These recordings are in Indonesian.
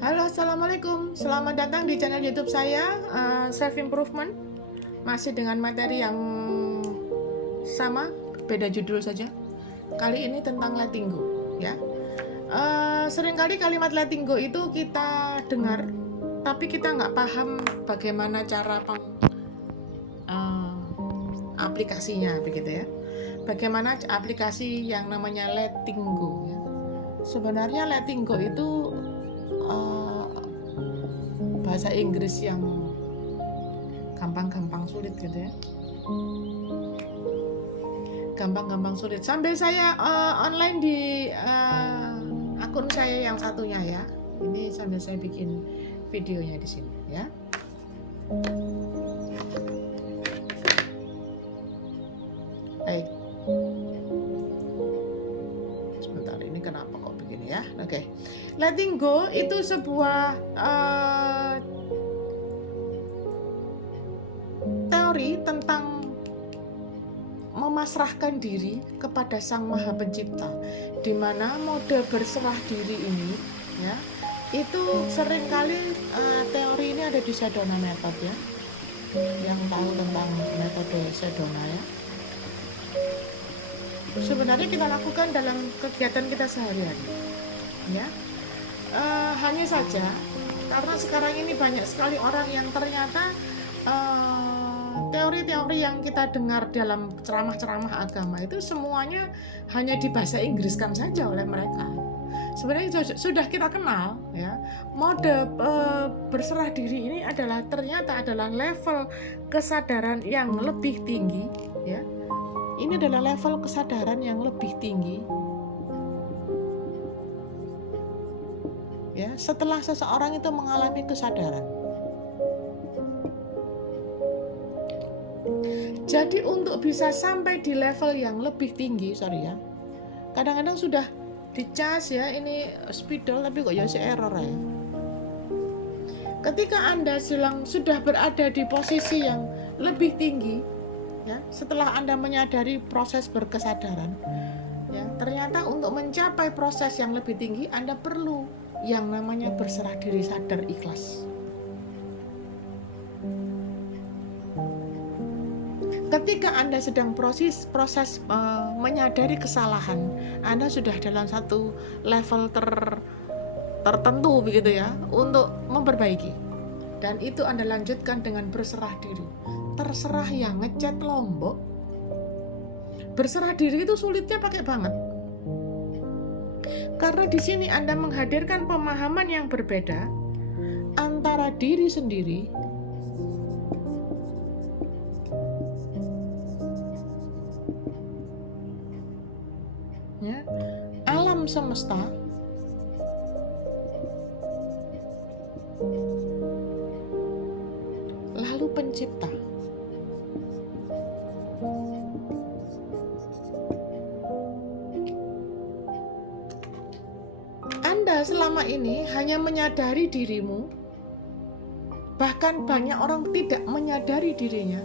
Halo, assalamualaikum. Selamat datang di channel YouTube saya, Self Improvement. Masih dengan materi yang sama, beda judul saja. Kali ini tentang letting go, ya. Seringkali kalimat letting go itu kita dengar, tapi kita nggak paham bagaimana cara aplikasinya, begitu ya. Bagaimana aplikasi yang namanya letting go, ya. Sebenarnya letting go itu bahasa Inggris yang gampang-gampang sulit gitu ya. Gampang-gampang sulit. Sambil saya online di akun saya yang satunya ya. Ini sambil saya bikin videonya di sini ya. Baik. Sebentar, ini kenapa kok begini ya? Oke. Letting go itu sebuah teori tentang memasrahkan diri kepada Sang Maha Pencipta, di mana mode berserah diri ini ya, itu seringkali teori ini ada di Sedona Method ya. Yang tahu tentang metode Sedona ya. Sebenarnya kita lakukan dalam kegiatan kita sehari-hari ya. Hanya saja karena sekarang ini banyak sekali orang yang ternyata teori-teori yang kita dengar dalam ceramah-ceramah agama itu semuanya hanya di bahasa Inggriskan saja oleh mereka. Sebenarnya sudah kita kenal ya, mode berserah diri ini ternyata adalah level kesadaran yang lebih tinggi ya. Ini adalah level kesadaran yang lebih tinggi ya, setelah seseorang itu mengalami kesadaran. Jadi untuk bisa sampai di level yang lebih tinggi, kadang-kadang sudah dicas ya, ini spidol tapi kok ya si error ya. Ketika Anda sudah berada di posisi yang lebih tinggi ya, setelah Anda menyadari proses berkesadaran ya, ternyata untuk mencapai proses yang lebih tinggi Anda perlu yang namanya berserah diri sadar ikhlas. Ketika Anda sedang proses menyadari kesalahan, Anda sudah dalam satu level tertentu begitu ya, untuk memperbaiki. Dan itu Anda lanjutkan dengan berserah diri. Terserah yang ngecat Lombok. Berserah diri itu sulitnya pakai banget. Karena di sini Anda menghadirkan pemahaman yang berbeda antara diri sendiri ya, alam semesta, lalu pencipta. Anda selama ini hanya menyadari dirimu, bahkan banyak orang tidak menyadari dirinya,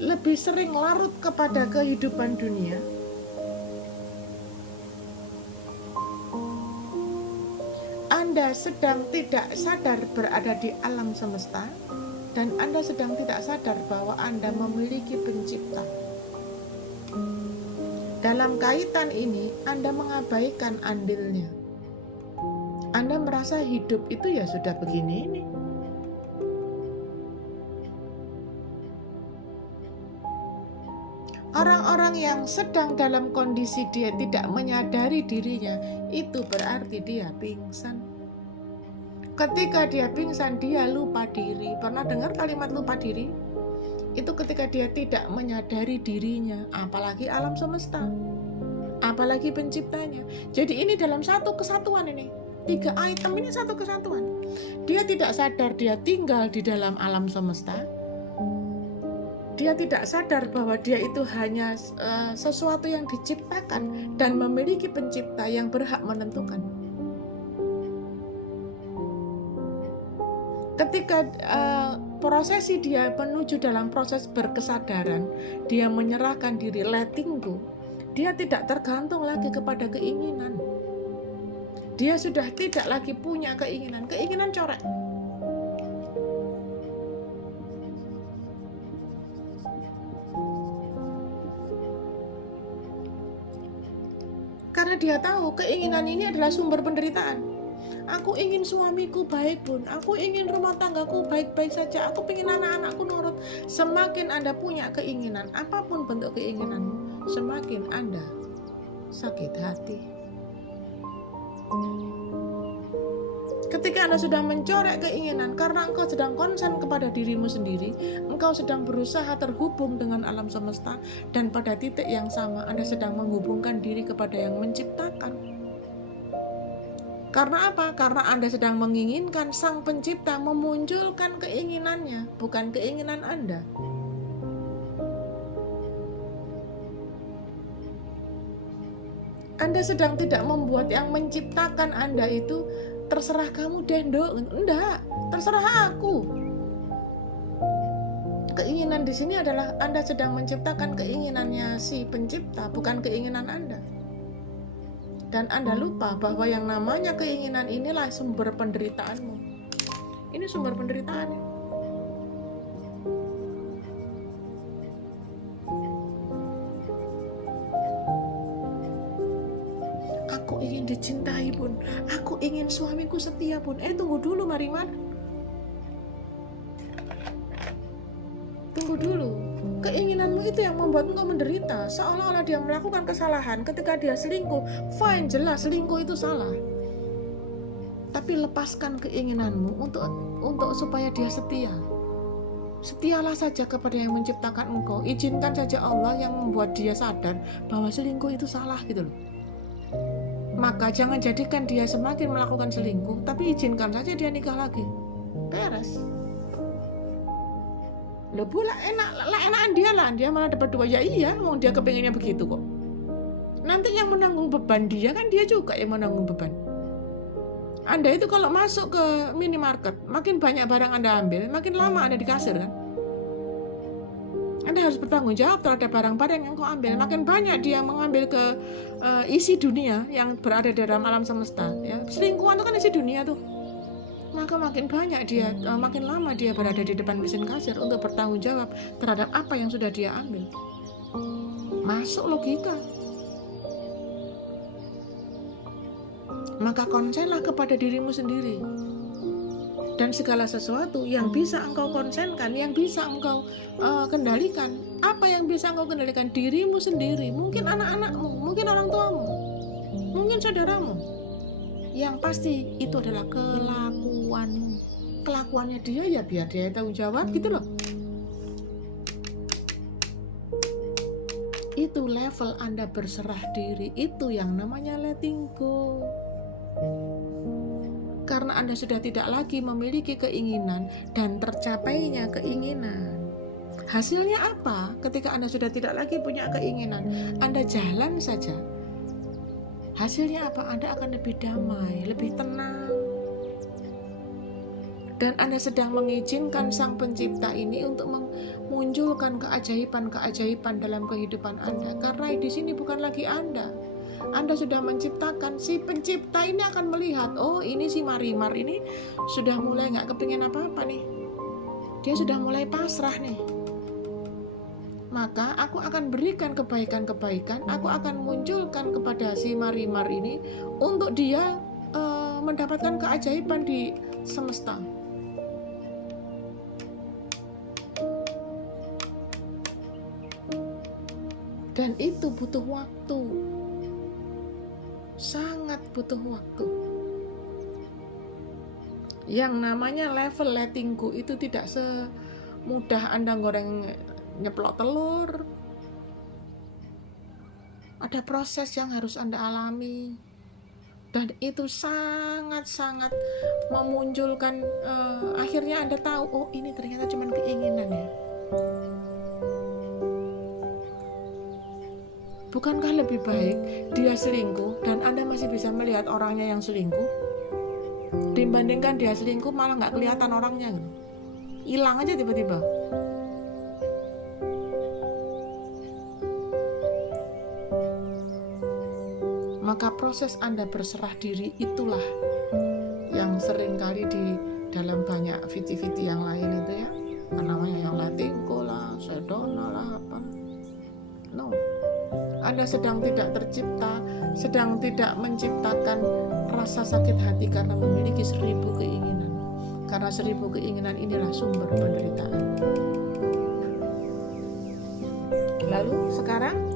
lebih sering larut kepada kehidupan dunia. Anda sedang tidak sadar berada di alam semesta, dan Anda sedang tidak sadar bahwa Anda memiliki pencipta. Dalam kaitan ini, Anda mengabaikan andilnya. Anda merasa hidup itu ya sudah begini ini. Orang-orang yang sedang dalam kondisi dia tidak menyadari dirinya, itu berarti dia pingsan. Ketika dia pingsan, dia lupa diri. Pernah dengar kalimat lupa diri? Itu ketika dia tidak menyadari dirinya, apalagi alam semesta, apalagi penciptanya. Jadi ini dalam satu kesatuan ini. 3 item ini satu kesatuan. Dia tidak sadar dia tinggal di dalam alam semesta. Dia tidak sadar bahwa dia itu hanya sesuatu yang diciptakan dan memiliki pencipta yang berhak menentukan. Ketika prosesi dia menuju dalam proses berkesadaran, dia menyerahkan diri, letting go, dia tidak tergantung lagi kepada keinginan. Dia sudah tidak lagi punya keinginan corek. Karena dia tahu keinginan ini adalah sumber penderitaan. Aku ingin suamiku baik Bun, aku ingin rumah tanggaku baik-baik saja, aku ingin anak-anakku nurut. Semakin Anda punya keinginan, apapun bentuk keinginanmu, semakin Anda sakit hati. Ketika Anda sudah mencorek keinginan karena engkau sedang konsen kepada dirimu sendiri, engkau sedang berusaha terhubung dengan alam semesta, dan pada titik yang sama Anda sedang menghubungkan diri kepada yang menciptakan. Karena apa? Karena Anda sedang menginginkan Sang Pencipta memunculkan keinginannya, bukan keinginan Anda. Anda sedang tidak membuat yang menciptakan Anda itu terserah kamu Dendo, enggak, terserah aku. Keinginan di sini adalah Anda sedang menciptakan keinginannya si pencipta, bukan keinginan Anda. Dan Anda lupa bahwa yang namanya keinginan inilah sumber penderitaanmu. Ini sumber penderitaannya. Aku ingin dicintai Bun, aku ingin suamiku setia Bun. Tunggu dulu Marimar, tunggu dulu. Keinginanmu itu yang membuat engkau menderita, seolah-olah dia melakukan kesalahan. Ketika dia selingkuh, fine, jelas selingkuh itu salah. Tapi lepaskan keinginanmu untuk supaya dia setia. Setialah saja kepada yang menciptakan engkau. Izinkan saja Allah yang membuat dia sadar bahwa selingkuh itu salah gitu loh. Maka jangan jadikan dia semakin melakukan selingkuh, tapi izinkan saja dia nikah lagi. Beres. Loh pula enakan dia malah dapat 2. Ya iya, mau dia kepengennya begitu kok. Nanti yang menanggung beban dia kan dia juga yang menanggung beban. Anda itu kalau masuk ke minimarket, makin banyak barang Anda ambil, makin lama Anda di kasir kan. Anda harus bertanggung jawab terhadap barang-barang yang kau ambil. Makin banyak dia mengambil ke isi dunia yang berada di dalam alam semesta. Ya. Selingkuhan itu kan isi dunia tuh. Maka makin banyak dia, makin lama dia berada di depan mesin kasir untuk bertanggung jawab terhadap apa yang sudah dia ambil. Masuk logika. Maka konsenlah kepada dirimu sendiri. Dan segala sesuatu yang bisa engkau konsenkan, yang bisa engkau kendalikan. Apa yang bisa engkau kendalikan? Dirimu sendiri. Mungkin anak-anakmu, mungkin orang tuamu, mungkin saudaramu. Yang pasti itu adalah kelakuannya dia, ya biar dia tanggung jawab gitu loh. Itu level Anda berserah diri. Itu yang namanya letting go. Karena Anda sudah tidak lagi memiliki keinginan dan tercapainya keinginan. Hasilnya apa? Ketika Anda sudah tidak lagi punya keinginan, Anda jalan saja. Hasilnya apa? Anda akan lebih damai, lebih tenang. Dan Anda sedang mengizinkan Sang Pencipta ini untuk memunculkan keajaiban-keajaiban dalam kehidupan Anda. Karena di sini bukan lagi Anda. Anda sudah menciptakan, si pencipta ini akan melihat, oh ini si Marimar ini sudah mulai gak kepingin apa-apa nih. Dia sudah mulai pasrah nih. Maka aku akan berikan kebaikan-kebaikan, aku akan munculkan kepada si Marimar ini untuk dia mendapatkan keajaiban di semesta. Dan itu butuh waktu. Sangat butuh waktu. Yang namanya level letting go itu tidak semudah Anda goreng nyeplok telur. Ada proses yang harus Anda alami. Dan itu sangat-sangat memunculkan, akhirnya Anda tahu, oh ini ternyata cuma keinginan ya. Bukankah lebih baik dia selingkuh dan Anda masih bisa melihat orangnya yang selingkuh, dibandingkan dia selingkuh malah gak kelihatan orangnya gitu. Hilang aja tiba-tiba. Maka Maka proses Anda berserah diri itulah yang seringkali di dalam banyak viti-viti yang lain itu ya, namanya yang Latinko lah, Sedona lah, apa. No, Anda sedang tidak tercipta, sedang tidak menciptakan rasa sakit hati karena memiliki 1000 keinginan. Karena 1000 keinginan inilah sumber penderitaan. Lalu sekarang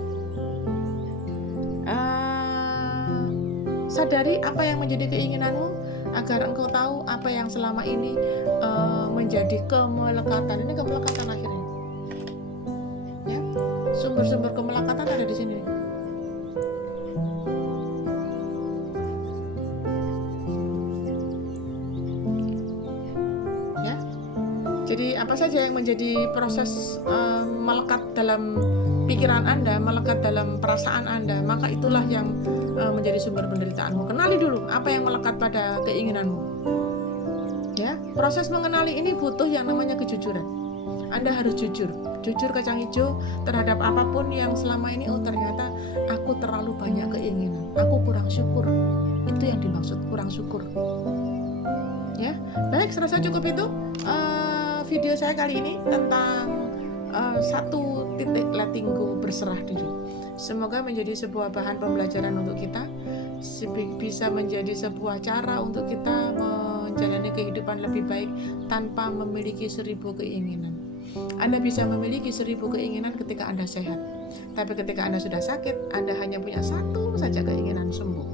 sadari apa yang menjadi keinginanmu, agar engkau tahu apa yang selama ini menjadi kemelekatan. Ini kemelekatan akhirnya. Ya, sumber-sumber kemelekatan ada di sini. Ya, jadi apa saja yang menjadi proses melekat dalam pikiran Anda, melekat dalam perasaan Anda, maka itulah yang menjadi sumber penderitaanmu. Kenali dulu apa yang melekat pada keinginanmu. Ya, proses mengenali ini butuh yang namanya kejujuran. Anda harus jujur kacang hijau terhadap apapun yang selama ini. Oh, ternyata aku terlalu banyak keinginan, aku kurang syukur. Itu yang dimaksud kurang syukur. Ya, baik, serasa cukup itu video saya kali ini tentang 1 titik letting go, berserah diri. Semoga menjadi sebuah bahan pembelajaran untuk kita, bisa menjadi sebuah cara untuk kita menjalani kehidupan lebih baik tanpa memiliki 1000 keinginan. Anda bisa memiliki 1000 keinginan ketika Anda sehat, tapi ketika Anda sudah sakit, Anda hanya punya 1 saja keinginan, sembuh.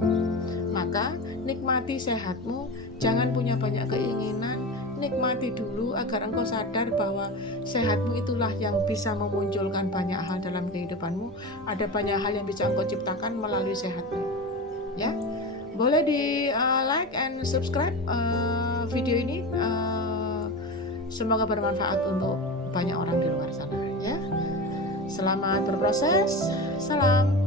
Maka nikmati sehatmu, jangan punya banyak keinginan. Nikmati dulu agar engkau sadar bahwa sehatmu itulah yang bisa memunculkan banyak hal dalam kehidupanmu. Ada banyak hal yang bisa engkau ciptakan melalui sehatmu. Ya, boleh di like and subscribe video ini. Semoga bermanfaat untuk banyak orang di luar sana. Ya, selamat berproses. Salam.